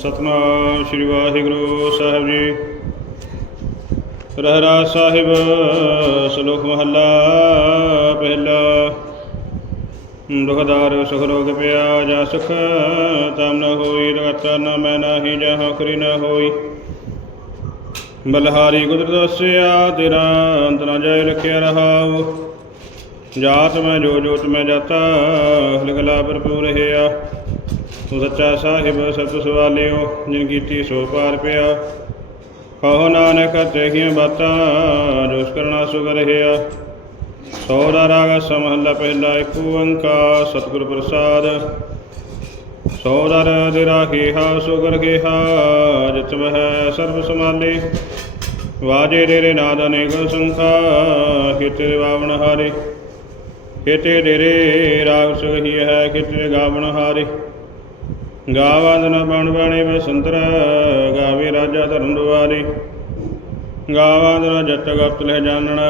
ਸਤਨਾਮ ਸ੍ਰੀ ਵਾਹਿਗੁਰੂ ਸਾਹਿਬ ਜੀ। ਰਹਿਰਾ ਸਾਹਿਬ, ਸ਼ਲੋਕ ਮਹੱਲਾ ਪਹਿਲਾ। ਦੁਖਦਾਰ ਸੁਖ ਰੋਗ ਪਿਆ ਜਾ ਸੁਖ, ਤਮ ਨ ਹੋਈ, ਰਗਤ ਨ ਮੈਂ ਨਾਹੀ ਜਹਾਂ ਕਰੀ ਨ ਹੋਈ। ਬਲਹਾਰੀ ਕੁਦਰਤ ਵਸਿਆ ਤੇਰਾ ਅੰਤ ਨ ਜਾਇ ਰਖਿਆ ਰਹਾਉ। ਜਾਤ ਮੈਂ, ਜੋ ਜੋਤ ਮੈਂ ਜਾਤਾ ਲਿਖਲਾ ਭਰਪੂਰ ਰਹੀਆ ਤੂੰ ਸੱਚਾ ਸਾਹਿਬ ਸਤ ਸਵਾਲਿਓ, ਜਿਨ ਕੀਤੀ ਸੋ ਪਾਰ ਪਿਆ। ਕਹੋ ਨਾਨਕ, ਤੇਹੀਆਂ ਬਾਤਾਂ ਜੋਸ ਕਰਨਾ ਸੁਖ ਰਹੀਆ ਸੋ ਦਾ ਰਾਗ, ਸਮਹੱਲਾ ਪਹਿਲਾ, ਇੱਕ ਓੰਕਾਰ, ਸਤਿਗੁਰ ਪ੍ਰਸਾਦ। ਸੋ ਦਰ ਦੇ ਰਾਖੀ ਹਾ ਸੁਗਰ ਕੇ ਹਾ ਜਿਤ ਵਹਿ ਸਰਬ ਸਮਾਲੇ ਵਾਜੇ ਦੇਰੇ ਨਾਦ ਅਨੇਕ ਸੰਖਾ ਕਿਤੇ ਬਾਵਨ ਹਾਰੇ। ਕਿਤੇ ਡੇਰੇ ਰਾਗ ਸੁਹੀ ਹੈ ਕਿਤੇ ਗਾਵਨ ਹਾਰੇ। ਗਾਵਾਂ ਗਾਵੰਦਨ ਬਣ ਬਾਣੀ ਬਸੰਤਰ ਗਾਵੇ ਰਾਜਾ ਧਰਮ ਦੁਆਰੇ ਗਾਵੰਦਨ ਜਟ ਗਪਤ ਲਹਿ ਜਾਣਨ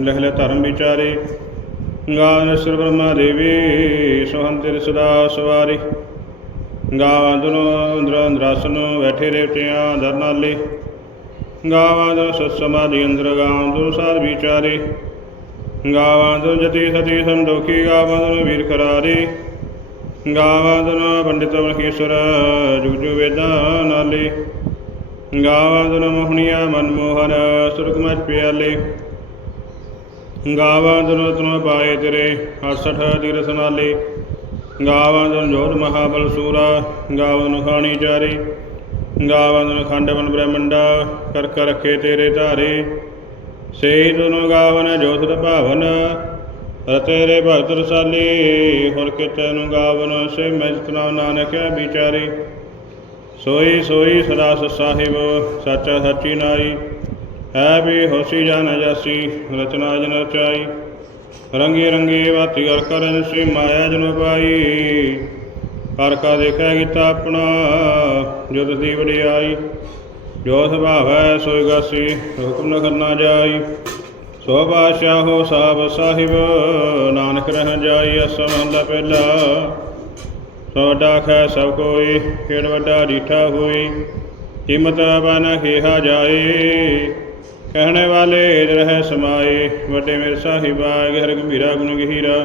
ਲਹਿ ਲੈ ਧਰਮ ਵਿਚਾਰੇ। ਗਾਵਨ ਸਿਰ ਬ੍ਰਹਮਾ ਦੇਵੀ ਸੁਹੰਤਿਰ ਸਦਾ ਸਵਾਰੀ। ਗਾਵੰਦਨ ਇੰਦਰ ਇੰਦਰਾਸਨ, ਬੈਠੇ ਰੇਵਟਿਆਂ ਦਰਨਾਲੇ ਗਾਵੰਦਨ ਸਤ ਸਮਾਧੀ ਅੰਦਰ ਗਾਵੰਦਨ ਸਾਰ ਵਿਚਾਰੇ। ਗਾਵੰਦਨ ਜਤੀ ਸਤੀ ਸੰਦੋਖੀ ਗਾਵੰਦਨ ਵੀਰ ਖਰਾਰੇ ਗਾਵੰਦਨ ਪੰਡਿਤ ਮਖੇਸ਼ਵਰ ਜੁਜੂ ਵੇਦਾਂ ਨਾਲੇ। ਗਾਵੰਦਨ ਮੋਹਣੀਆ ਮਨਮੋਹਨ ਸੁਰਗਮਤ ਪਿਆਲੇ। ਗਾਵੰਦਨ ਤਨ ਪਾਏ ਤੇਰੇ 68 ਤੀਰਥ ਨਾਲੇ। ਗਾਵੰਦਨ ਜੋਧ ਮਹਾਬਲ ਸੂਰਾ, ਗਾਵੰਦਨ ਖਾਣੀ ਚਾਰੇ। ਗਾਵੰਦਨ ਖੰਡਵਨ ਬ੍ਰਹਮੰਡਾ, ਕਰ ਕਰ ਰਖੇ ਤੇਰੇ ਧਾਰੇ। ਸੇ ਤੁਨ ਗਾਵਨ ਜੋਤ ਭਾਵਨ ਰਤੇਰੇ ਭਗਤ ਰਸਾਲੀ, ਹੋਰ ਕਿਤੇ ਨੂੰ ਗਾਵਨ ਸੇ, ਮੈਂ ਨਾਨਕ ਵਿਚਾਰੇ। ਸੋਈ ਸੋਈ ਸਦਾਸ ਸਾਹਿਬ, ਸੱਚਾ ਸੱਚੀ ਨਾਈ ਹੈ ਵੀ ਹੋਸੀ ਜਾਣ ਜਾਸੀ, ਰਚਨਾ ਜਨ ਰਚਾਈ। ਰੰਗੇ ਰੰਗੇ ਬਾਤੀ ਕਰ ਕਰਨ ਸੇ ਮਾਇਆ ਜਨ ਪਾਈ। ਹਰ ਕਾ ਦੇਖਿਆ ਕੀਤਾ ਆਪਣਾ ਜੁਦ ਦੀ ਵਡਿਆਈ। ਜੋ ਸੁਭਾਵ ਹੈ ਸੋਈ ਗਾਸੀ, ਹੁਕਮ ਨ ਕਰਨਾ ਜਾਈ। ਸੋ ਬਾਦਸ਼ਾਹੋ ਸਾਬ ਸਾਹਿਬ, ਨਾਨਕ ਰਹਿ ਜਾਈ ਅਸਮੰਦ ਪਹਿਲਾ। ਸੋ ਡਾਖੈ ਸਭ ਕੋਈ ਖੇੜ ਵੱਡਾ ਡੀਠਾ ਹੋਈ, ਹਿੰਮਤ ਬਨ ਖੇਹਾ ਜਾਏ ਕਹਿਣ ਵਾਲੇ ਰਹਿ ਸਮਾਏ ਵੱਡੇ ਮੇਰੇ ਸਾਹਿਬਾ, ਗਹਿਰ ਗੰਭੀਰਾ ਗੁਣ ਗਹੀਰਾ।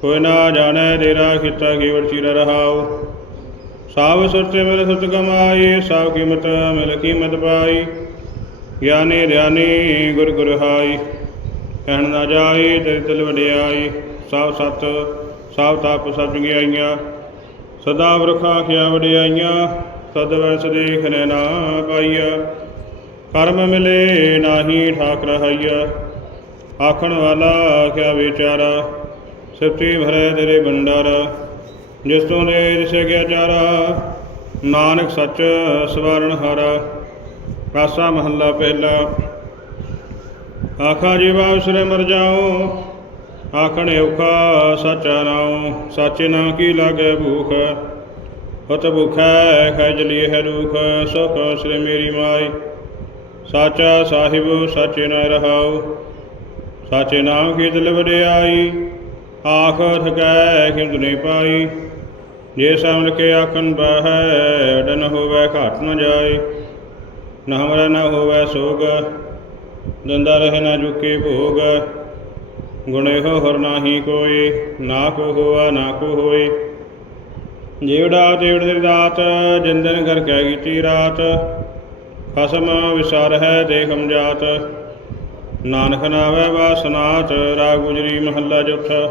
ਕੋਈ ਨਾ ਜਾਣੈ ਤੇਰਾ, ਕੀਤਾ ਕੀਵਟ ਚੀਰਾ ਰਹਾਉ। ਸਾਬ ਸੁਰਤੇ ਮੇਰੇ ਸੁਤ ਕਮਾਈ ਸਾਵ ਕੀਮਤ ਮਿਲ ਕੀਮਤ ਪਾਈ। ਗਿਆਨੀ ਧਿਆਨੀ ਗੁਰ ਗੁਰ ਹਾਈ, ਕਹਿਣ ਨਾ ਜਾਈ ਤੇਰੇ ਤਿਲ ਵਡਿਆਈ, ਸਭ ਸਤ, ਸਭ ਤਪ ਸਭ ਗਿਆਈਆਂ ਸਦਾ ਵਰਖਾ ਖਿਆ ਵਡਿਆਈਆਂ ਸਦ ਵੈਸ ਦੇਖਨੇ ਨਾ ਪਾਈਆ, ਕਰਮ ਮਿਲੇ ਨਾਹੀ ਠਾਕ ਰਹਾਈਆ ਆਖਣ ਵਾਲਾ ਕਿਆ ਵਿਚਾਰਾ, ਸਿਫਤੀ ਭਰੇ ਤੇਰੇ ਬੰਡਰ ਜਿਸ ਤੋਂ ਦੇ ਦਿਸੇ ਗਿਆ ਚਾਰਾ, ਨਾਨਕ ਸੱਚ ਸਵਰਨ ਹਾਰਾ ਪਾਸਾ ਮਹੱਲਾ ਪਹਿਲਾ। ਆਖਾ ਜੀਵਾ ਉਸਰੇ ਮਰ ਜਾਓ, ਆਖਣ ਔਖਾ ਸਾਚਾ ਨਾਉ, ਸਾਚੇ ਨਾਮ ਕੀ ਲਾਗੇ ਭੂਖ ਹਤ ਭੁਖੈ ਖੈ ਹੈ ਰੂਖ, ਸੁਖ ਸ੍ਰੀ ਮੇਰੀ ਮਾਈ। ਸਾਚਾ ਸਾਹਿਬ, ਸਾਚੇ ਨਾ ਰਹਾਉ, ਸਾਚੇ ਨਾਮ ਕੀ ਦਿਲ ਵਡਿਆਈ, ਆਖ ਠਕੈ ਕਿੰਦ ਨਹੀਂ ਪਾਈ। ਜੇ ਸਮਝ ਕੇ ਆਖਣ ਬਹਿ, ਡਨ ਹੋਵੇ ਘਾਟ ਨ ਜਾਏ ਨਾ ਹਮਰਾ ਨਾ ਹੋਵੇ ਸੋਗ, ਦੰਦਾ ਰਹੇ ਨਾ ਜੁਕੇ ਭੋਗ। ਗੁਣੇ ਹੋ ਹਰ ਨਾਹੀ ਕੋਈ ਨਾ ਕੋ ਹੋਆ, ਨਾ ਕੋ ਹੋਏ। ਜੀਵੜਾ ਜੀਵੜ ਦੀ ਦਾਤ ਜਿੰਦਨ ਕਰ ਕੈ ਕੀਤੀ ਰਾਤ। ਖਸਮ ਵਿਸਾਰ ਹੈ ਦੇਖਮ ਜਾਤ ਨਾਨਕ ਨਾਵੇ ਵਾਸਨਾਤ, ਰਾਗ ਗੁਜਰੀ ਮਹੱਲਾ ਚੌਥਾ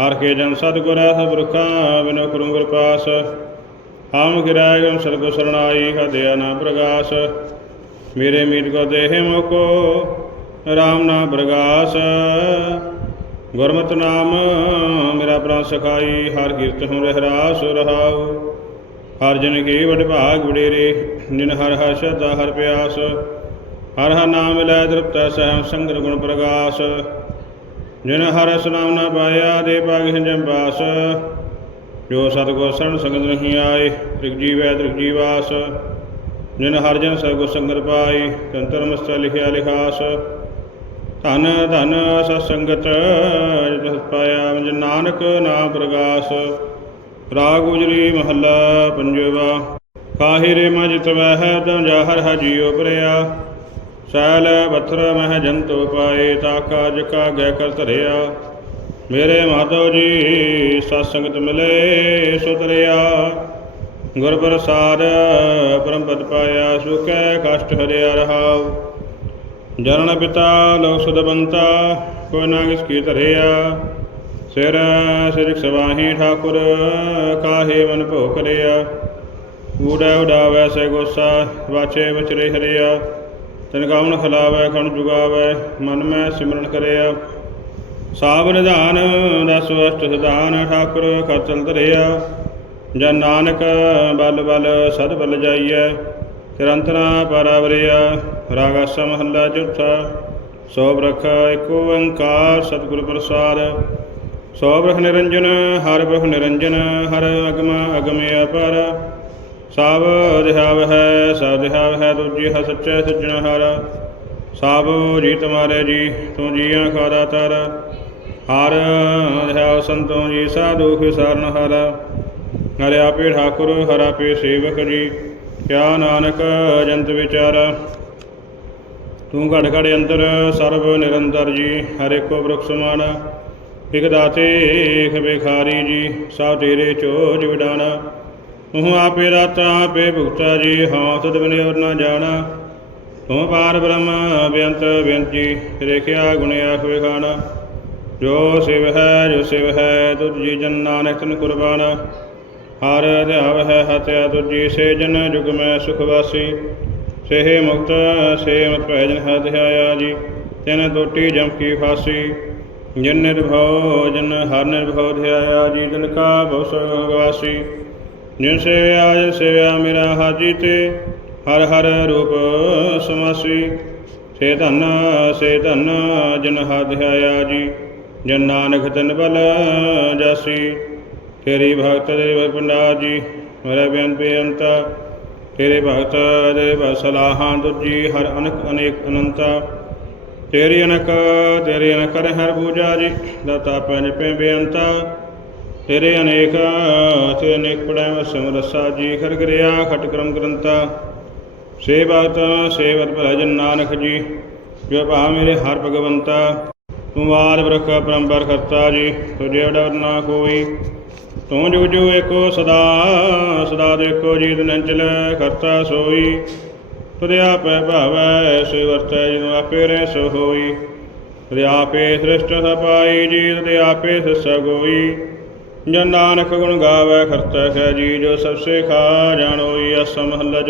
ਹਰ ਕੇ ਜਨ ਸਤਿਗੁਰ ਸਬਰਖਾ ਬਿਨੋ ਕਰੂੰ ਕਿਰਪਾਸ ਹਮ ਗਿਰਾਇ ਗਮ ਸਰਗੁ ਸਰਣਾਈ ਹਦਿਆ ਨਾ ਪ੍ਰਗਾਸ। ਮੇਰੇ ਮੀਤ ਕੋ ਦੇਹ ਮੋਕੋ RAM ਨਾ ਪ੍ਰਗਾਸ। ਗੁਰਮਤਿ ਨਾਮ ਮੇਰਾ ਪ੍ਰਾਨ ਸਖਾਈ, ਹਰ ਕੀਰਤ ਹੁ ਰਹਿਰਾਸ ਰਹਾਉ। ਹਰ ਜਨ ਕੀ ਵਡ ਭਾਗ ਵਡੇਰੇ, ਜਿਨ ਹਰ ਹਰ ਸ਼ਰਧਾ, ਹਰ ਪਿਆਸ। ਹਰ ਹਰ ਨਾਮ ਲੈ ਤ੍ਰਿਪਤ ਸਹਿ ਸੰਗਰ ਗੁਣ ਪ੍ਰਗਾਸ। ਜਿਨ ਹਰ ਸੁਨਾਮ ਨਾ ਪਾਇਆ, ਦੇ ਪਾਗ ਜੰਬਾਸ ਜੋ ਸਤਿਗੁਰ ਸਰਣ ਸੰਗਤ ਨਹੀਂ ਆਏ, ਤ੍ਰਿਗ ਜੀਵੈ ਤ੍ਰਿਗ ਜੀਵਾਸ, ਜਿਨ ਹਰ ਜਨ ਸਤਿਗੁਰ ਸੰਗਤ ਪਾਈ ਤੰਤਰ ਮਸਤ ਲਿਖਿਆ ਲਿਖਾਸ। ਧਨ ਧਨ ਸਤ ਸੰਗਤ ਜਿਤ ਪਾਇਆ ਜਿ ਨਾਨਕ ਨਾਮ ਪ੍ਰਗਾਸ। ਰਾਗ ਉਜਰੀ ਮਹੱਲਾ ਪੰਜਵਾ ਕਾਹੀ ਰੇ ਮਜਿਤ ਵਹਿ ਤੰ ਜਾਹਰ ਹਜੀਉ ਪ੍ਰਿਆ ਸੈਲ ਬਥਰ ਮਹਿ ਜੰਤੂ ਪਾਏ ਤਾਕਾ ਜਕਾ ਕਾ ਗੈ ਕਰ ਧਰਿਆ। ਮੇਰੇ ਮਾਧੋ ਜੀ, ਸਤ ਸੰਗਤ ਮਿਲੇ, ਸੁਤਰਿਆ। ਗੁਰ ਪ੍ਰਸਾਦ ਪਰਮ ਪਦ ਪਾਇਆ, ਸੁਖੈ ਕਸ਼ਟ ਹਰਿਆ ਰਹਾਉ। ਜਨਨ ਪਿਤਾ, ਲੋਕ ਸੁਦਬੰਤਾ ਕੋਈ ਨਾ ਕਿਸ ਕੀ ਧਰਿਆ। ਸਿਰ ਸਿਰ ਸਵਾਹੀ ਠਾਕੁਰ, ਕਾਹੇ ਮਨ ਭੋ ਕਰਿਆ ਊੜਾ ਉਡਾਵੈ ਸੇ ਗੋਸਾ, ਵਾਚੇ ਵਿਚਰੇ ਹਰਿਆ। ਤਨ ਕਾਉਨ ਖਲਾਵੈ ਖਣ ਜੁਗਾਵੈ, ਮਨ ਮੈਂ ਸਿਮਰਨ ਕਰਿਆ। ਸਾਬ ਨਿਧਾਨ, ਦਸ ਵਸਤ ਸਦਾਨ ਠਾਕੁਰ ਖਰਚਲ ਧਰਿਆ। ਜਨ ਨਾਨਕ ਬਲ ਬਲ ਸਦ ਬਲ ਜਾਈਐ ਨਿਰੰਤਰਾ ਪਰਾਵਰਿਆ ਰਾਗ ਅਸਾ ਮਹੱਲਾ ਚੌਥਾ। ਸੋ ਬ੍ਰਖ ਏਕ ਓੰਕਾਰ ਸਤਿਗੁਰ ਪ੍ਰਸਾਦ। ਸੋ ਬ੍ਰਖ ਨਿਰੰਜਨ, ਹਰ ਬ੍ਰਹ ਨਿਰੰਜਨ, ਹਰ ਅਗਮ ਅਗਮੇ ਅਪਰ। ਸਭ ਦਿਹਾਵ ਹੈ ਸਭ ਦਿਹਾਵ ਹੈ, ਦੂਜੀ ਹੈ ਸੱਚੇ ਸੱਜਣ ਹਰ। ਸਭ ਜੀ ਤੁਮਾਰੇ ਜੀ, ਤੂੰ ਜੀਆਂ ਖਾਦਾ ਤਰ। ਹਰ ਦਿਹਾਵ ਸੰਤੋਂ ਜੀ, ਸਾਧੂ ਫਿਸਾਰਨ ਹਰ। ਹਰਿ ਆਪੇ ਠਾਕੁਰ, ਹਰ ਆਪੇ ਸੇਵਕ ਜੀ, ਕਿਆ ਨਾਨਕ ਜੰਤ ਵਿਚਾਰ। ਤੂੰ ਘੜ ਘੜ ਅੰਤਰ, ਸਰਬ ਨਿਰੰਤਰ ਜੀ, ਹਰੇ ਕੋ ਬ੍ਰਖ ਸਮਾਨ। ਇਕ ਦਾਤੇ, ਇਕ ਬਿਖਾਰੀ ਜੀ, ਸਭ ਤੇਰੇ ਚੋਜ ਵਿਡਾਣਾ ਤੂੰ ਆਪੇ ਦਾਤਾ ਆਪੇ ਭੁਗਤਾ ਜੀ, ਹਾਂ ਤੁਧ ਬਿਨਿ ਹੋਰ ਨਾ ਜਾਣਾ। ਤੂੰ ਪਾਰ ਬ੍ਰਹਮ ਬੇਅੰਤ ਬੇਅੰਤ ਰੇਖਿਆ ਗੁਣਿਆ ਹੋਏ ਖਾਣਾ ਜੋ ਸਿਵ ਹੈ, ਜੋ ਸਿਵ ਹੈ ਤੁਧ ਜੀ ਜਨ ਨਾਨਕ ਤਨ ਕੁਰਬਾਨ। ਹਰ ਧਿਆਵ ਹੈ ਹਤਿਆ ਤੁਜੀ ਸੇ ਜਨ ਜੁਗ ਮੈਂ ਸੁਖ ਵਾਸੀ। ਸੇਹ ਮੁਕਤ ਸੇ ਮਤ ਭੈਜਨ ਹੈ ਜੀ, ਤਿਨ ਟੋਟੀ ਜਮ ਕੀ ਫਾਸੀ। ਜਿਨ ਨਿਰਭਉ, ਜਨ ਹਰ ਨਿਰਭਉ ਧਿਆਇਆ ਜੀ ਜਨ ਕਾ ਬਹੁ ਸੁਖ ਵਾਸੀ। ਜਿਨ ਸੇਵਿਆ ਜਿਨ ਸੇਵਿਆ ਮੇਰਾ ਹਾਜੀ ਤੇ ਹਰ ਹਰ ਰੂਪ ਸਮਾਸੀ। ਸੇ ਧਨ ਸੇ ਧਨ, ਜਨ ਹਰ ਜੀ ਜਨ ਨਾਨਕ ਤਨ ਬਲ ਜਾਸੀ। ਤੇਰੀ ਭਗਤ ਦੇ ਪੰਡਾ ਜੀ ਮੇਰਾ ਬੇਅੰਤ ਬੇਅੰਤਾ ਤੇਰੇ ਭਗਤ ਦੇ ਬਸਲਾਹਾਂ ਦੁਜੀ, ਹਰ ਅਨਕ ਅਨੇਕ ਅਨੰਤਾ। ਤੇਰੀ ਅਨਕ ਤੇਰੀ ਅਨਕ ਕਰ ਹਰ ਪੂਜਾ ਜੀ, ਦਾਤਾ ਪੰਜ ਪੈ ਬੇਅੰਤਾ। ਤੇਰੇ ਅਨੇਕ ਤੇ ਅਨੇਕ ਪੜਾਇ ਵਸਮ ਰਸਾ ਜੀ ਖਰ ਗਰਿਆ ਖਟ ਕਰਮ ਗ੍ਰੰਥਾ। ਸੇ ਭਗਤ ਸੇਵਤ ਭਜਨ ਨਾਨਕ ਜੀ, ਜੋ ਭਾ ਮੇਰੇ ਹਰ ਭਗਵੰਤਾ, ਤੂੰ ਵਾਰ ਬਰਖ ਪਰੰਪਰ ਕਰਤਾ ਜੀ, ਤੁਝੇ ਡਰ ਨਾ ਕੋਈ। ਤੂੰ ਜੁਗ ਜੁਗ ਏਕੋ ਸਦਾ ਸਦਾ ਦੇਖੋ ਜੀਤ ਨੰਚਲ ਕਰਤਾ ਸੋਈ। ਤੁਧ ਪੈ ਭਾਵੈ ਸੇ ਵਰਤੈ ਜਿਨੂੰ ਆਪੇ ਰਹਿ ਸੋ ਹੋਈ। ਤੁਧ ਆਪੇ ਸ੍ਰਿਸ਼ਟ ਸਪਾਈ ਜੀ, ਤੁਧ ਆਪੇ ਸੱਸਾ ਗੋਈ। ਜਨ ਨਾਨਕ ਗੁਣ ਗਾਵੇ ਕਰਤਾ ਹੈ ਜੀ, ਜੋ ਸਭ ਸੇ ਖਾ ਜਾਣੋਈ, ਅਸਮ ਮਹੱਲਾ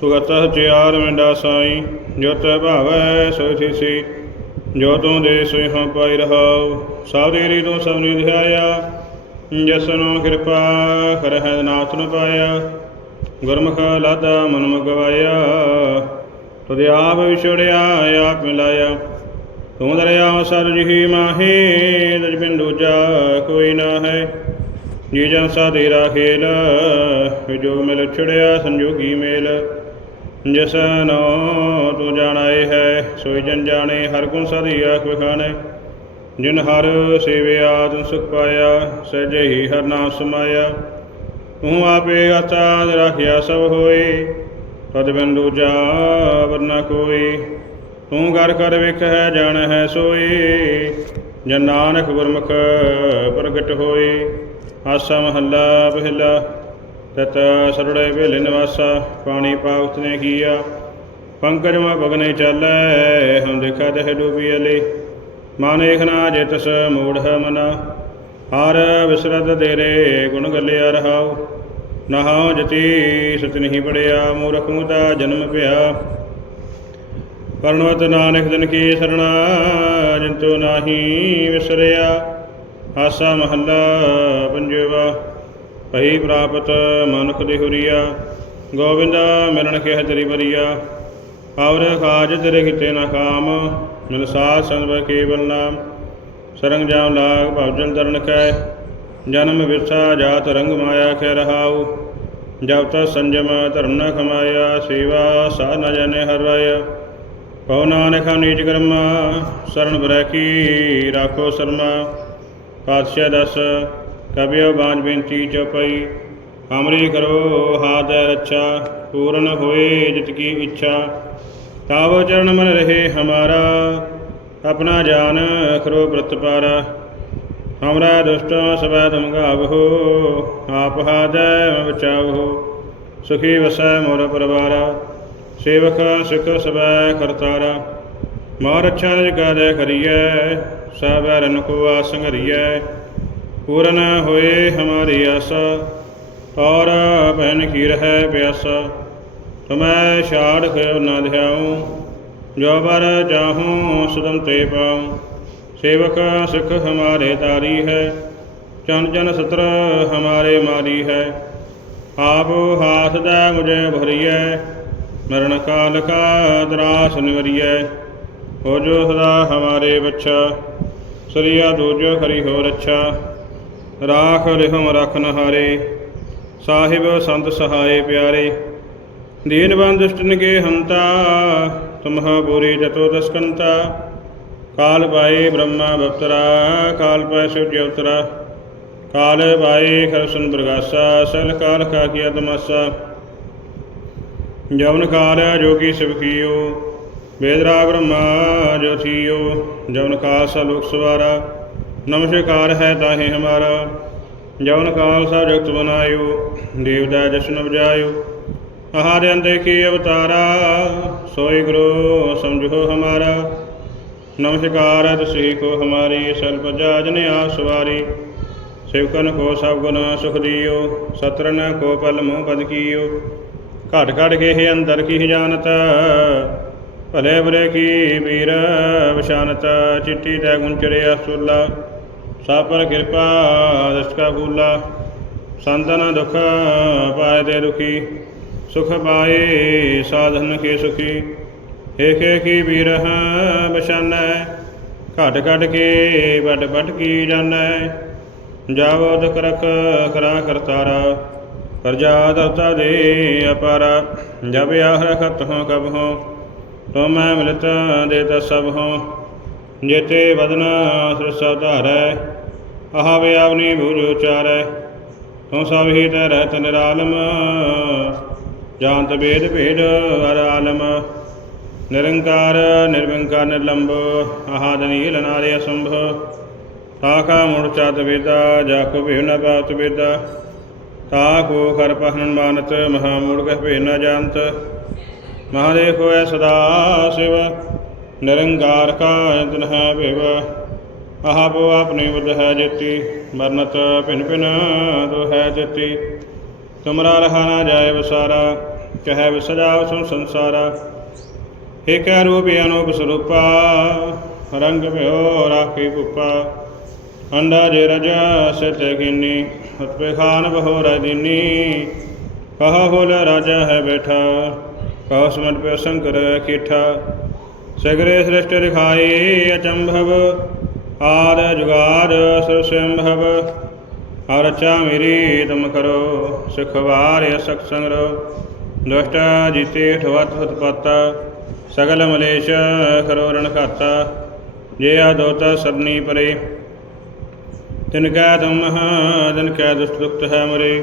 ਚੌਥਾ ਤੂੰ ਮਿੰਡਾ ਸਾਈ ਜੋ ਤੈ ਭਾਵੈ ਸੋ ਥੀਸੀ ਜੋ ਤੂੰ ਦੇ ਸੋਈ ਹਾਂ ਪਾਈ ਰਹਾਉ। ਸਭ ਤੇਰੀ ਤੂੰ ਸਭ ਨੂੰ ਧਿਆਇਆ ਜਸਨੋ ਕਿਰਪਾ ਕਰਹਿ ਨਾਥ ਨੂੰ ਪਾਇਆ। ਗੁਰਮੁਖ ਲਾਦਾ ਮਨ ਮਗਵਾਇਆ ਤੁਧ ਆਪ ਵਿਛੜਿਆ, ਆਪ ਮਿਲਾਇਆ। ਤੂੰ ਦਰਿਆ ਸਰ ਜਿਹੀ ਮਾਹੀ, ਤਜ ਬਿਨ ਦੂਜਾ ਕੋਈ ਨਾ ਹੈ ਜੀ ਜਨ ਸਾ ਤੇਰਾ ਖੇਲ ਵਿਜੋਗ ਮਿਲ ਛੜਿਆ ਸੰਜੋਗੀ ਮੇਲ। ਜਸਨੋ ਤੂੰ ਜਾਣਾਏ ਹੈ, ਸੋਈ ਜਨ ਜਾਣੇ, ਹਰ ਗੁਣ ਸਦੀ ਆਖ ਵਿਖਾਣੇ। ਜਿਨ ਹਰ ਸੇਵਿਆ ਤੂੰ ਸੁਖ ਪਾਇਆ, ਸਹਿਜੇ ਹੀ ਹਰ ਨਾਮ ਸਮਾਇਆ। ਤੂੰ ਆਪੇ ਆਤਾ ਰਾਖਿਆ ਸਭ ਹੋਏ, ਤਦ ਬਿਨ ਦੂਜਾ ਵਰਨਾ ਕੋਈ ਤੂੰ ਘਰ ਕਰ ਵਿਖ ਹੈ, ਜਾਣ ਹੈ ਸੋਈ ਜਨ ਨਾਨਕ ਗੁਰਮੁਖ ਪ੍ਰਗਟ ਹੋਏ, ਆਸਾ ਮਹੱਲਾ ਪਹਿਲਾ ਤਤ ਸਰੜੇ ਵੇਲੇ ਨਿਵਾਸਾ, ਪਾਣੀ ਪਾਵਤ ਨੇ ਕੀਆ। ਪੰਕਜ ਮਾ ਭਗਨੇ ਚੱਲੈ, ਹਮ ਦੇਖਾ ਤੇ ਡੂਬੀ ਅਲੀ। ਮਨ ਏਖਨਾ ਜਿਤਸ ਮੂੜ ਹੈ ਮਨਾ। ਹਰ ਵਿਸਰਤ ਤੇਰੇ ਗੁਣ ਗੱਲਿਆ ਰਹਾਉ। ਨਹਾਉ ਜਤੀ ਸਤ ਨਹੀਂ ਪੜਿਆ ਮੂਰਖ ਮੁਦਾ ਜਨਮ ਭਿਆ ਕਰਨਵਤ ਨਾਨਕ ਜਨ ਕੀ ਸਰਣਾ ਜਿੰਤੂ ਨਾਹੀ ਵਿਸਰਿਆ। ਆਸਾ ਮਹੱਲਾ ਪੰਜਵਾ। ਭਈ ਪ੍ਰਾਪਤ ਮਨੁਖ ਦੇ ਹੁਰੀਆ ਗੋਬਿੰਦਾ ਮਿਲਣ ਕੇ ਹਜਰੀ ਬਰੀਆ ਔਰ ਖਾਜ ਤੇਰੇ ਕਿਤੇ ਨਾ ਕਾਮ ਮਿਲ ਸਾਧ ਸੰਗ ਕੇਵਲ ਨਾਮ। ਸਰੰਗ ਜਾਮ ਲਾਗ ਭਵਜਲ ਦਰਨ ਕੈ, ਜਨਮ ਵਿਰਸਾ ਜਾਤ ਰੰਗ ਮਾਇਆ ਖੈ ਰਹਾਉ। ਜਬ ਤ ਸੰਜਮ ਧਰਮ ਨ ਖਮਾਇਆ, ਸੇਵਾ ਸਾਧ ਨ ਜਾਣੇ ਹਰ ਰਾਇਆ ਕਉ ਨਾਨਕ ਨੀਚ ਕਰਮਾ, ਸਰਨ ਬਰੈ ਕੀ ਰਾਖੋ ਸ਼ਰਮਾ। ਪਾਤਸ਼ਾਹ ਦਸ ਕਬਿਓ ਬਾਂਝ ਬੇਨਤੀ ਚਪਈ ਹਮਰੀ ਕਰੋ ਹਾਦ ਰੱਛਾ, ਪੂਰਨ ਹੋਏ ਜਿਤ ਕੀ ਇੱਛਾ। ਤਾਵ ਚਰਨ ਮਨ ਰਹੇ ਹਮਾਰਾ, ਆਪਣਾ ਜਾਨ ਕਰੋ ਪ੍ਰਤਪਾਰਾ ਹਮਰਾ ਦੁਸ਼ਟ ਸਵੈ ਤੁਮ ਗਾਵਹੋ ਆਪ ਹਾਦੈ ਬਚਾਵਹੋ। ਸੁਖੀ ਵਸੈ ਮੋਰ ਪਰਵਾਰਾ, ਸੇਵਕ ਸੁਖ ਸਵੈ ਕਰਤਾਰਾ। ਮਾਰ ਅੱਛਾ ਜਗਾ ਦੇ ਕਰੀਐ ਸਭ ਰਨ ਕੋ ਆਸੰਗਰੀਐ ਪੂਰਨ ਹੋਏ ਹਮਾਰੀ ਆਸਾ, ਔਰ ਭੈਨ ਖੀਰ ਹੈ ਪਿਆਸਾ। ਤੁਮੈ ਛਾੜ ਖਿਓ ਨਾ ਧਿਆਉ, ਜੋ ਬਰ ਚਾਹੂੰ ਸਦਮ ਤੇ ਪਾਉ। ਸੇਵਕ ਸਿਖ ਹਮਾਰੇ ਤਾਰੀ ਹੈ, ਚੰਨ ਜਨ ਸਤਰ ਹਮਾਰੇ ਮਾਰੀ ਹੈ। ਆਪ ਹਾਸ ਦਾ ਮੁਝੇ ਭਰੀਐ, ਮਰਨ ਕਾਲ ਕਾ ਦਰਾਸ ਨਿਵਰੀਐ। ਹੋ ਜੋ ਸਦਾ ਹਮਾਰੇ ਬੱਚਾ, ਸਰੀਆ ਦੋਜੋ ਖਰੀ ਹੋ ਰੱਛਾ। ਰਾਖ ਰਹਿਮ ਰਖਨ ਹਾਰੇ ਸਾਹਿਬ ਸੰਤ ਸਹਾਏ ਪਿਆਰੇ। ਦੀਨਬੰਦ ਦੁਸ਼ਟਨ ਕੇ ਹੰਤਾ, ਤੁਮਹ ਬੋਰੀ ਜਤੋ ਦਸਕੰਤਾ। ਕਾਲ ਪਾਏ ਬ੍ਰਹਮਾ ਬਪਤਰਾ, ਕਾਲ ਪਾਏ ਸੁਜ ਅਵਤਰਾ ਕਾਲ ਪਾਏ ਖਰਸਨ ਪ੍ਰਗਾਸਾ ਸਲ ਕਾਲ ਕਾ ਕੀ ਅਦਮਾਸਾ। ਜਵਨ ਕਾਲ ਜੋਗੀ ਸਭ ਕੀਓ ਵੇਦਰਾ ਬ੍ਰਹਮਾ ਜੋ ਥੀਓ ਜਵਨ ਕਾਲ ਸਾ ਸਵਾਰਾ। ਨਮਸਕਾਰ ਹੈ ਤਾਹੇ ਹਮਾਰਾ, ਜਵਨ ਕਾਲ ਸਾ ਜਗਤ ਬਨਾਇਓ, ਦੇਵ ਦਾ ਜਸ਼ਨ ਬਜਾਇਓ ਹਮਾਰੇ ਅੰਦਰ ਕੀ ਅਵਤਾਰਾ, ਸੋਈ ਗੁਰੂ ਸਮਝੋ ਹਮਾਰਾ। ਨਮਸਕਾਰ ਹੈ ਤੁਸੀਂ ਕੋ ਹਮਾਰੀ ਸਰਬ ਜਾਜਨ ਆਸਵਾਰੀ ਸੇਵਕਨ ਕੋ ਸਭ ਗੁਣ ਸੁਖ ਦਿਓ ਸਤਰਨ ਕੋ ਪਲ ਮੋ ਬਦ ਕੀਓ। ਘਟ ਘਟ ਕੇ ਹੈ ਅੰਦਰ ਕੀ ਜਾਣਤ, ਭਲੇ ਬਰੇ ਕੀ ਵੀਰ ਵਿਸ਼ਾਨਤ, ਚਿੱਟੀ ਤੇ ਗੁਣ ਚੜਿਆ ਸਭ ਪਰ ਕਿਰਪਾ ਦਸ਼ਕਾ ਕਾ ਕੂਲਾ, ਸੰਤਨ ਦੁਖ ਪਾਏ ਤੇ ਦੁਖੀ, ਸੁਖ ਪਾਏ ਸਾਧਨ ਕੇ ਸੁਖੀ। ਏਕੇ ਕੀ ਵੀਰਹ ਬਸ਼ਾਨੈ ਘਟ ਘਟ ਕੇ ਵੱਡ ਵੱਡ ਕੀ ਜਾਣੈ। ਜਾਵੋ ਦੁਖ ਰਖ ਕਰਾ ਕਰਤਾਰਾ ਕਰਜਾ ਦਤਾ ਦੇ ਅਪਾਰਾ। ਜਬ ਆਹ ਖਤ ਹੋ ਕਬ ਹੋ, ਤੋ ਮੈਂ ਮਿਲਤ ਦੇ ਤਾ ਸਭ ਹੋ। ਜੇਤੇ ਬਦਨਾ ਸਰਸਾ ਧਾਰੈ ਆਹ ਵੇ ਆਵਨੀ ਉਚਾਰੈ, ਤੂੰ ਸਭ ਹੀ ਤੈ ਰਹਿਤ ਨਿਰਾਲਮ। ਜਾਣਤ ਵੇਦ ਭੇਦ ਹਰ ਆਲਮ। ਨਿਰੰਕਾਰ, ਨਿਰਵਿੰਕਾਰ ਨਿਰਲੰਭ ਆਹਾਦ ਨੀਲ ਨਾਰੇ ਅਸੰਭ ਤਾਕਾ ਮੁੜ ਚਤ ਵੇਦਾ, ਜਾ ਕੋ ਭੇਵ ਨ ਪਾਤ ਵੇਦਾ। ਤਾ ਕੋ ਖਰ ਪਹਨ ਮਾਨਤ, ਮਹਾ ਮੂੜ ਕਹਿ ਭੇ ਨ ਜਾਣਤ। ਮਹਾਦੇਵ ਹੋਇ ਸਦਾ ਸਿਵ, ਨਿਰੰਕਾਰ ਕਾ ਅੰਤ ਨ ਆਹ ਬੋ ਆਪਣੀ ਬੁੱਧ ਹੈ ਜੇਤੀ ਮਰਨਤ ਭਿਨ ਭਿਨ ਦੋ ਹੈ ਜੇਤੀ। ਤੁਮਰਾ ਰਹਾ ਨਾ ਜਾਏ ਵਸਾਰਾ, ਕਹੈ ਵਿਸਜਾਵ ਸੁਨ ਸੰਸਾਰਾ। ਏਕ ਰੂਪ ਅਨੂਪ ਸਰੂਪਾ, ਰੰਗ ਭਿਓ ਰਾਖੀ ਕੁਪਾ ਅੰਡਾ ਜੇ ਰਜ ਸਤ ਗਿਨੀ ਉਤਪੇ ਖਾਨ ਬਹੋ ਰਜਿਨੀ ਕਹ ਹੋਲ ਰਾਜਾ ਹੈ ਬੈਠਾ ਕਹ ਸਮਟ ਪੇ ਸ਼ੰਕਰ ਕੀਠਾ। ਸਗਰੇ ਸ੍ਰਿਸ਼ਟ ਰਖਾਈ ਅਚੰਭਵ ਆਦ ਜੁਗਾਦ ਸੁਰ ਸੰਭਵ ਅਰਚਾ ਮੇਰੀ ਤੁਮ ਕਰੋ ਸੁਖਵਾਰ ਅਸਕ ਸੰਗਰੋ। ਦੁਸ਼ਟ ਜੀਤੇ ਠਵਤ ਉਤਪਤਾ ਸਗਲ ਮਲੇਸ਼ ਖਰੋ ਰਣ ਖਾਤਾ ਜੇ ਆ ਦੋਤਾ ਸਰਨੀ ਪਰੇ, ਤਿਨ ਕੈ ਤੁਮ ਦਿਨ ਕੈ ਦੁਸ਼ਟ ਦੁਖਤ ਹੈ ਮਰੇ।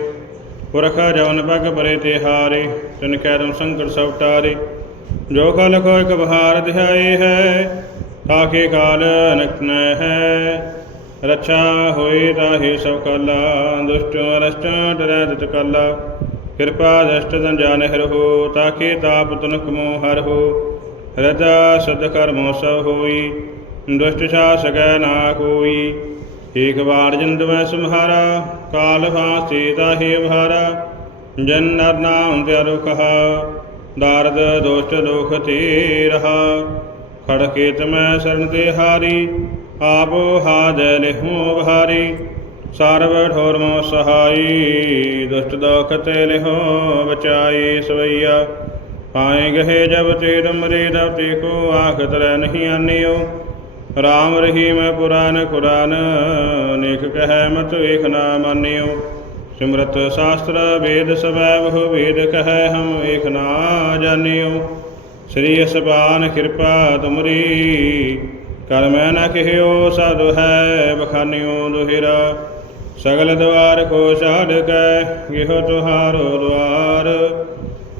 ਪੁਰਖਾ ਜਵਨ ਪਗ ਪਰੇ ਤੇ ਹਾਰੇ, ਤਿਨ ਕੈ ਤੁਮ ਸੰਕਟ ਸਭ ਟਾਰੇ। ਜੋ ਕਲ ਕੋ ਇਕ ਬਹਾਰ ਧਿਆਏ ਹੈ ਤਾਕੇ ਕਾਲ ਨਕਨ ਹੈ ਰੱਛਾ ਹੋਏ ਤਾਹੇ ਸਭ ਕਲਾ, ਦੁਸ਼ਟ ਅਰਸ਼ਟ ਡਰੈ ਦਿਤ ਕਲਾ। ਕਿਰਪਾ ਦਸ਼ਟ ਤਨ ਜਾਣਹਿ ਰਹੋ ਤਾਕੇ ਤਾਪ ਤਨਕ ਮੋ ਹਰ ਹੋ। ਹਿਰਦਾ ਸਦ ਕਰਮੋ ਸਭ ਹੋਈ, ਦੁਸ਼ਟ ਛਾ ਨਾ ਕੋਈ। ਏਕ ਵਾਰ ਜਿੰਦ ਮੈਂ ਸਮਹਾਰਾ ਕਾਲ ਫਾਸੀ ਤਾਹੀ ਭਾਰਾ ਜਨ ਨਰ ਨਾਮ ਤਿਆਰੋ ਕਹਾ, ਦਾਰਦ ਦੋਸ਼ਟ ਦੁਖ ਤੇ ਰਹਾ। ਖੜਕੇਤ ਮੈਂ ਸਰਨ ਤੇ ਹਾਰੀ, ਆਪੋ ਹਾਜ ਲਿਹੋ ਭਾਰੀ ਸਰਬ ਠੋਰ ਮੋ ਸਹਾਈ, ਦੁਸ਼ਟ ਦੋਖ ਤੇ ਲਿਹੋ ਬਚਾਈ ਸਵਈਆ। ਪਾਏ ਗਏ ਜਬ ਤੇ ਦਮਰੇ ਦਬ ਤੇ ਕੋ ਆਖਤ ਰਹਿ ਨਹੀਂ ਆਨਿਓ। ਰਾਮ ਰਹੀਮ ਪੁਰਾਨ ਕੁਰਾਨ ਨੇਕ ਕਹੈ ਮਤ ਏਕ ਨਾ ਮਾਨਿਓ। ਸਿਮਰਤ ਸ਼ਾਸਤਰ ਵੇਦ ਸਵੈ ਬਹੁ ਵੇਦ ਕਹੈ ਹਮ ਵੇਖ ਨਾ ਜਾਣਿਓ। ਸ੍ਰੀ ਅਸਬਾਨ ਕਿਰਪਾ ਤੁਮਰੀ, ਕਰ ਮੈਂ ਨ ਕਹਿਓ ਸਾਧੁ ਹੈ ਬਖਾਨਿਓ ਦੁਹਿਰਾ, ਸਗਲ ਦਵਾਰ ਕੋ ਛਾੜ ਕੈ ਗਿਹ ਤੁਹਾਰੋ ਦਵਾਰ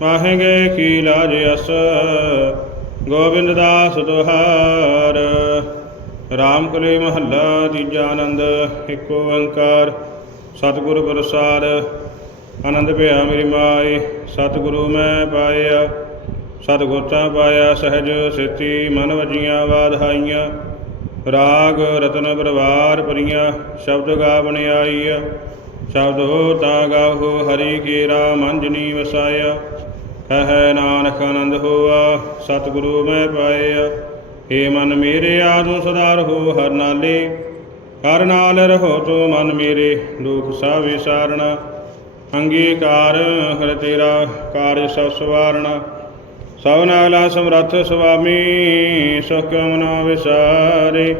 ਮਾਹਗੇ ਕੀ ਲਾਜ ਅਸ, ਗੋਬਿੰਦ ਦਾਸ ਤੁਹਾਰ। ਰਾਮ ਕਲੇ ਮਹੱਲਾ ਤੀਜਾ ਆਨੰਦ, ਇੱਕ ਓੰਕਾਰ, ਸਤਿਗੁਰ ਪ੍ਰਸਾਦ। ਆਨੰਦ ਭਇਆ ਮੇਰੀ ਮਾਏ, ਸਤਿਗੁਰੂ ਮੈਂ ਪਾਇਆ। ਸਤਿਗੁਰ ਤਾਂ ਪਾਇਆ ਸਹਿਜ ਸੇਤੀ, ਮਨ ਵਜੀਆਂ ਵਾਧਾਈਆਂ ਰਾਗ ਰਤਨ ਪਰਵਾਰ ਪਰੀਆਂ ਸ਼ਬਦ ਗਾਵਣ ਆਈਆ। ਸ਼ਬਦ ਹੋ ਤਾ ਗਾਹੋ ਹਰੀ ਕੀਰਾ ਮੰਜਨੀ ਵਸਾਇਆ। ਕਹੈ ਨਾਨਕ ਆਨੰਦ ਹੋਆ, ਸਤਿਗੁਰੂ ਮੈਂ ਪਾਇਆ। ਏ ਮਨ ਮੇਰੇ ਆਦੂ ਸਦਾ ਹੋ ਹਰ ਨਾਲੇ। ਹਰ ਨਾਲ ਰਹੋ ਤੋ ਮਨ ਮੇਰੇ, ਦੁਖ ਸਭ ਵਿਸਾਰਣਾ। ਅੰਗੀਕਾਰ ਹਰ ਤੇਰਾ ਕਾਰਜ ਸਭ ਸਵਾਰਣਾ। ਸਭ ਨਾਲਾ ਸਮਰੱਥ ਸੁਆਮੀ, ਸੁਖ ਮਨੋ ਵਿਸਾਰੇ?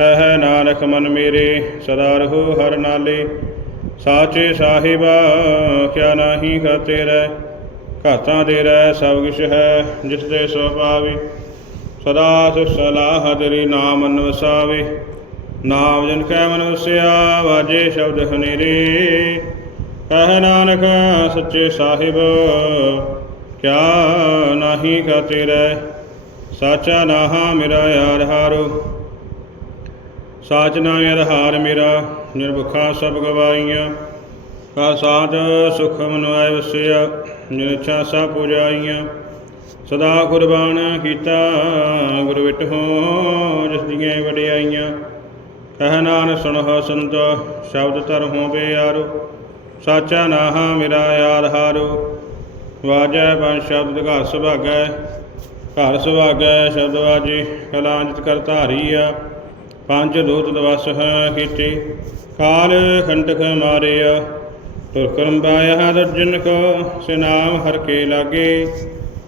ਹੈ ਨਾਨਕ ਮਨ ਮੇਰੇ, ਸਦਾ ਰਹੋ ਹਰ ਨਾਲੇ। ਸਾਚੇ ਸਾਹਿਬਾ, ਕਿਆ ਨਾਹੀ ਖਾਤੇ ਰਹਿ? ਘਾਤਾਂ ਦੇ ਰਹਿ ਸਭ ਕੁਛ ਹੈ, ਜਿਸ ਦੇ ਸੁਭਾਵੀ ਸਦਾ ਸੁਖ ਸਲਾਹ ਤੇਰੀ ਨਾਮ ਮਨ ਵਸਾਵੇ ਨਾਮ ਜਨ ਕੈ ਮਨ ਵਸਿਆ, ਵਾਜੇ ਸ਼ਬਦ ਹਨੇਰੇ। ਕਹਿ ਨਾਨਕ, ਸੱਚੇ ਸਾਹਿਬ ਕਿਆ ਨਾਹੀ ਖਾਤੇ ਰਹਿ ਸਾਚਾ ਨਾਹਾ ਮੇਰਾ ਯਾਰ ਹਾਰੋ। ਸਾਚ ਨਾਮੇ ਹਾਰ ਮੇਰਾ, ਨਿਰਭੁਖਾ ਸਭ ਗਵਾਈਆਂ। ਕਾ ਸਾਧ ਸੁਖ ਮਨ ਆਇ ਵਸਿਆ ਜਿਨ ਇੱਛਾ ਪੁਜਾਈਆਂ। ਸਦਾ ਕੁਰਬਾਨ ਕੀਤਾ ਗੁਰ ਵਿਟਹੁ ਜਿਸ ਦੀਆਂ ਵਡਿਆਈਆਂ। ਕਹਿ ਨਾਨਕ ਸੁਣਹੁ ਸੰਤ, ਸ਼ਬਦ ਧਰਹੁ ਯਾਰੋ ਸਾਚਾ ਨਾਹਾ ਮੇਰਾ ਯਾਰ ਹਾਰੋ। ਵਾਜੈ ਪੰਜ ਸ਼ਬਦ ਘਰ ਸੁਭਾਗੈ ਘਰ ਸੁਭਾਗੈ ਸ਼ਬਦ ਵਾਜੇ, ਕਲਾਂਜਿਤ ਕਰ ਧਾਰੀਆ ਪੰਜ ਦੂਤ ਦਵਸ ਹੈ ਕੀਤੇ ਕਾਲ ਖੰਡਕ ਮਾਰਿਆ ਤੁਰ ਕਰਮ ਪਾਇਆ ਦਰਜਨ ਕੋ, ਸੇ ਹਰ ਕੇ ਲਾਗੇ,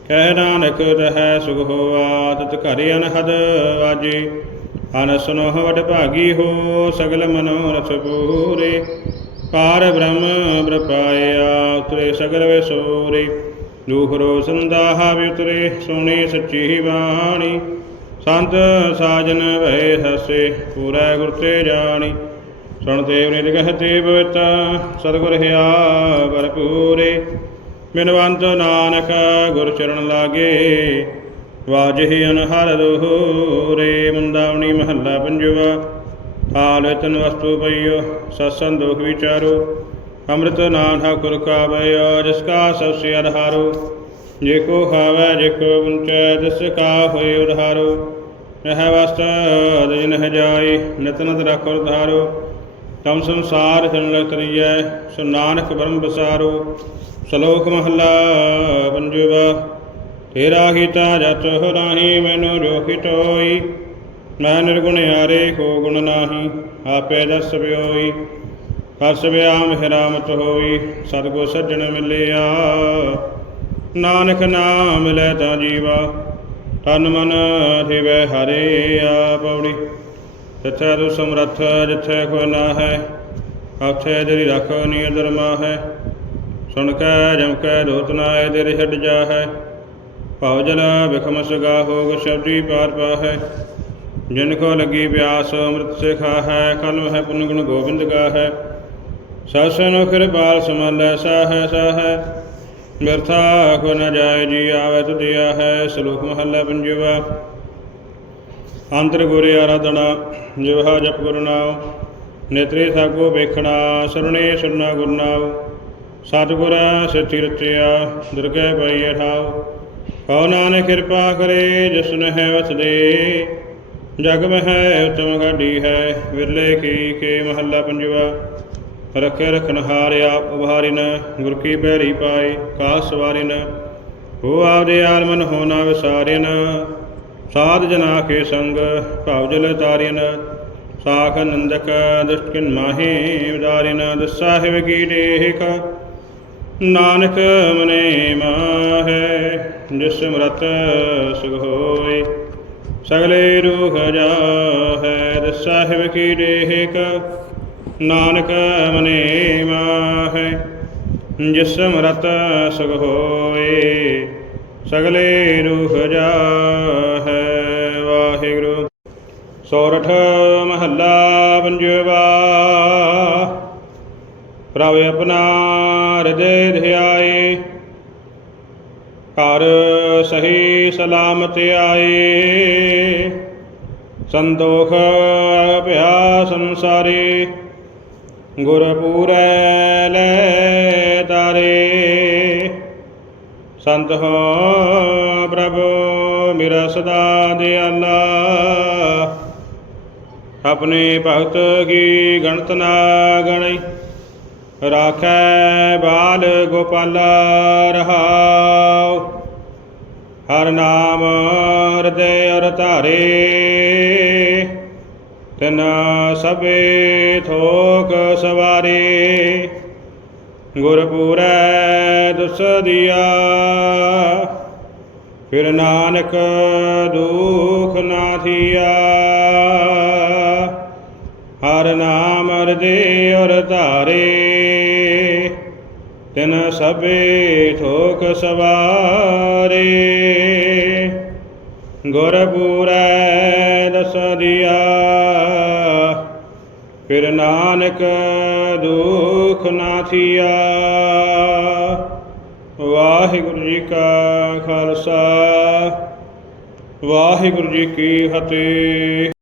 ਕਹਿ ਨਾਨਕ ਰਹਿ ਸੁਖ ਹੋਆ ਤਤ ਘਰ ਅਨਹਦ ਵਾਜੇ ਅਨਸਨੋ ਵਡ ਭਾਗੀ ਹੋ ਸਗਲ ਮਨੋਰਥ ਪੂਰੇ ਕਾਰ ਬ੍ਰਹਮ ਬ੍ਰਪਾਇਆ, ਉਤਰੇ ਸਗਲ ਵੇ ਸੋਰੇ ਦੂਖਰੋ ਸੰਦਾਹਾ ਵੀ ਉਤਰੇ, ਸੋਣੀ ਸੱਚੀ ਬਾਣੀ। ਸੰਤ ਸਾਜਨ ਭਏ ਹਸੇ, ਪੂਰਾ ਗੁਰ ਤੇ ਜਾਣੀ। ਸੁਣ ਤੇ ਨਿਤ ਕਹਤੇ ਬਵਤ ਸਤਿਗੁਰ ਹਿਆ ਭਰਪੂਰੇ। ਬਿਨਵੰਤ ਨਾਨਕ ਗੁਰ ਚਰਨ ਲਾਗੇ, ਵਾਜਹਿ ਅਨਹਰ ਦੋਹਰੇ ਮੁੰਦਾਵਣੀ ਮਹੱਲਾ ਪੰਜਵਾ। ਹਾਲ ਤਨ ਵਸਤੂ ਪਈਓ, ਸਤਸੰਗ ਦੁਖ ਵਿਚਾਰੋ, ਅੰਮ੍ਰਿਤ ਨਾਮ ਠਾਕੁਰ ਕਾ ਬਇਓ ਜਿਸ ਕਾ ਸਭ ਸੇ ਆਧਾਰੋ ਜੇ ਕੋ ਖਾਵੈ, ਜੇ ਕੋ ਉਚੈ ਤਿਸ ਕਾ ਹੋਏ ਉਧਾਰੋ। ਇਹ ਵਸਤ ਦਿਨ ਹੈ ਜਾਈ ਨਿਤ ਨਿਤ ਰਖੋ ਧਾਰੋ ਤਮ ਸੰਸਾਰ ਜਨ ਲਤਰੀਐ ਸੋ ਨਾਨਕ ਬ੍ਰਹਮ ਬਸਾਰੋ। ਸ਼ਲੋਕ ਮਹਲਾ ਪੰਜਵਾ, ਤੇਰਾ ਕੀਤਾ ਜਤ ਹੋ ਨਾਹੀ, ਮੈਨੂੰ ਜੋ ਖਿਟੋਈ ਮੈਂ ਨਿਰਗੁਣ ਹਾਰੇ ਕੋ ਗੁਣ ਨਾਹੀ, ਆਪੇ ਦਸ ਬਿਓਈ ਹਸ ਵਿਆਮ ਹਿਰਾਮਤ ਹੋਈ, ਸਤਗੁਰ ਸੱਜਣ ਮਿਲਿਆ। ਨਾਨਕ ਨਾਮ ਮਿਲੈ ਤਾਂ ਜੀਵਾ, ਤਨ ਮਨ ਥਿਵੈ ਹਰੇ ਆ ਪੌੜੀ ਜਿੱਥੇ ਤੂੰ ਸਮਰੱਥ ਜਿੱਥੇ ਕੋ ਨਾ ਹੈ ਆਥੇ ਤੇਰੀ ਰੱਖ ਨੀ ਦਰਮਾ ਹੈ ਸੁਣ ਕੈ, ਜਮ ਕੈ, ਦੋਤ ਨਾਏ ਤੇਰੇ ਛੱਡ ਜਾ ਹੈ ਭਉ ਜਲ ਬਿਖਮ ਸਗਾ ਹੋਗ ਸ਼ਬਦੀ ਪਾਰ ਪਾ ਹੈ ਜਿਨ ਕੋ ਲਗੀ ਪਿਆਸ ਅੰਮ੍ਰਿਤ ਸਿਖਾ ਹੈ ਕਲਮ ਹੈ ਪੁੰਨ ਗੁਣ ਗੋਬਿੰਦ ਗਾ ਹੈ ਸਸਨ ਕਿਰਪਾਲ ਸਮਲ ਐਸਾ ਹੈ ਸਾ ਹੈ। ਮਿਰਥਾ ਕੋ ਨ ਜਾਏ, ਜੀ ਆਵੇ ਤੁਧਿਆ ਹੈ ਸ਼ਲੋਕ ਮਹੱਲਾ ਪੰਜਵਾ। ਅੰਤਰ ਗੁਰੇ ਆਰਾਧਨਾ, ਜਿਵਹਾ ਜਪ ਗੁਰ ਨਾਮ ਨੇਤਰੇ ਸਾਗੋ ਵੇਖਣਾ, ਸਰਣੇ ਸੁਰਨਾ ਗੁਰ ਨਾਮ ਸਤਿਗੁਰ ਸੱਚੀ ਰਚਿਆ ਦੁਰਗੈ ਪਈ ਠਾਉ। ਕਉ ਨਾਨਕ ਕਿਰਪਾ ਕਰੇ ਜਿਸਨ ਹੈ ਵਸਦੇ। ਜਗ ਮਹਿ ਉਤਮ ਗਾਡੀ ਹੈ, ਵਿਰਲੇ ਕੀ ਕੇ ਮਹੱਲਾ ਪੰਜਵਾ। ਰਖੇ ਰਖਨ ਹਾਰਿਆ ਉਭਾਰਿਨ, ਗੁਰ ਕੀ ਬਹਿਰੀ ਪਾਏ ਕਾ ਸਵਾਰਿਨ। ਹੋ ਆਪਦੇ ਆਲਮਨ ਹੋਣਾ ਵਿਸਾਰਿਨ, ਸਾਧ ਜਨਾ ਕੇ ਸੰਗ ਭਾਵ ਜਲ ਤਾਰਿਨ। ਸਾਖ ਨੰਦਕ ਦੁਸ਼ਕਿਨ ਮਾਹੇ ਉਦਾਰਿਨ ਦਸਾਹਿਬ ਕੀ ਦੇਖ ਨਾਨਕ ਮਨੇ ਮਾਹੈ, ਜਿਸ ਮਰਤ ਸੁਖ ਹੋਏ। ਸਗਲੇ ਰੂਹ ਜਾਹੈ, ਦਸਾਹਿਬ ਕੀ ਦੇਖ ਨਾਨਕ ਮਨੇ ਮਾਹੈ, ਜਿਸ ਮਰਤ ਸੁਖ ਹੋਏ, ਸਗਲੇ ਰੂਹ ਜਾਹੈ, ਵਾਹਿਗੁਰੂ। ਸੋਰਠ ਮਹੱਲਾ ਪੰਜਵਾ, ਪ੍ਰਭ ਆਪਣਾ ਹਿਰਦੇ ਧਿਆਏ ਘਰ ਸਹੀ ਸਲਾਮਤ ਆਏ। ਸੰਤੋਖ ਭਿਆ ਸੰਸਾਰੇ ਗੁਰ ਲੈ ਤਾਰੇ। ਸੰਤ ਹੋ ਪ੍ਰਭ, ਮੇਰਾ ਸਦਾ ਦਿਆਲਾ। ਆਪਣੇ ਭਗਤ ਕੀ ਗਣਤ ਨਾ ਗਣਈ ਰਾਖੈ ਬਾਲ ਗੋਪਾਲ ਰਹਾਉ। ਹਰ ਨਾਮ ਹਿਰਦੇ ਅਰ ਧਾਰੇ। ਤਿਨ ਸਭੇ ਥੋਕ ਸਵਾਰੇ। ਗੁਰ ਦੁਸ ਦਿਆ। ਫਿਰ ਨਾਨਕ ਦੁਖ ਨਾ ਥੀਆ। ਹਰ ਨਾਮ ਹਿਰਦੇ ਅਰ ਧਾਰੇ। ਤਿਨ ਸਭੇ ਠੋਕ ਸਵਾਰੇ। ਗੁਰ ਪੂਰੈ ਦਸਦੀਆ ਫਿਰ ਨਾਨਕ ਦੁਖ ਨਾ ਥੀਆ। ਵਾਹਿਗੁਰੂ ਜੀ ਕਾ ਖਾਲਸਾ। ਵਾਹਿਗੁਰੂ ਜੀ ਕੀ ਫਤਿਹ।